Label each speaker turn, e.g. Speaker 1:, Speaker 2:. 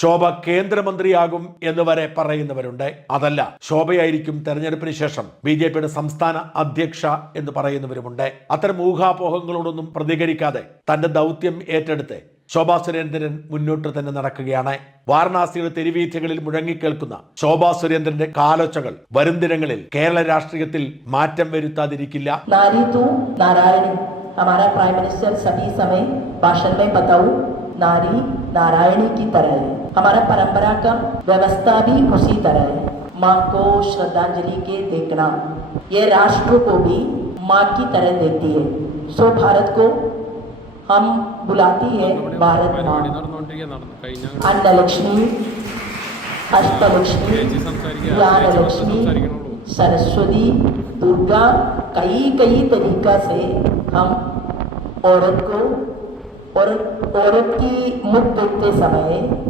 Speaker 1: ശോഭ കേന്ദ്രമന്ത്രിയാകും എന്ന് വരെ പറയുന്നവരുണ്ട്. അതല്ല ശോഭയായിരിക്കും തെരഞ്ഞെടുപ്പിന് ശേഷം ബി ജെ പിയുടെ സംസ്ഥാന അധ്യക്ഷ എന്ന് പറയുന്നവരുമുണ്ട്. അത്തരം ഊഹാപോഹങ്ങളോടൊന്നും പ്രതികരിക്കാതെ തന്റെ ദൗത്യം ഏറ്റെടുത്ത് ശോഭാ സുരേന്ദ്രൻ മുന്നോട്ട് തന്നെ നടക്കുകയാണ്. വാരണാസിയുടെ തെരുവീഥികളിൽ മുഴങ്ങിക്കേൾക്കുന്ന ശോഭാ സുരേന്ദ്രന്റെ കാലൊച്ചകൾ വരും ദിനങ്ങളിൽ കേരള രാഷ്ട്രീയത്തിൽ മാറ്റം വരുത്താതിരിക്കില്ല.
Speaker 2: നാരായണൻ ഹമാരാ പ്രൈം മിനിസ്റ്റർ സഭി സമയം ഭാഷൺ മേ नारी नारायणी की तरह है। हमारा परंपरा का व्यवस्था भी उसी तरह है। माँ को श्रद्धांजलि के देखना। ये राष्ट्र को भी माँ की तरह देती है। सो भारत को हम बुलाती है भारत माँ। अन्नलक्ष्मी, अष्टलक्ष्मी, ज्ञानलक्ष्मी, सरस्वती, दुर्गा कई कई तरीका से हम औरत को औरत औरत की मुख देखते समय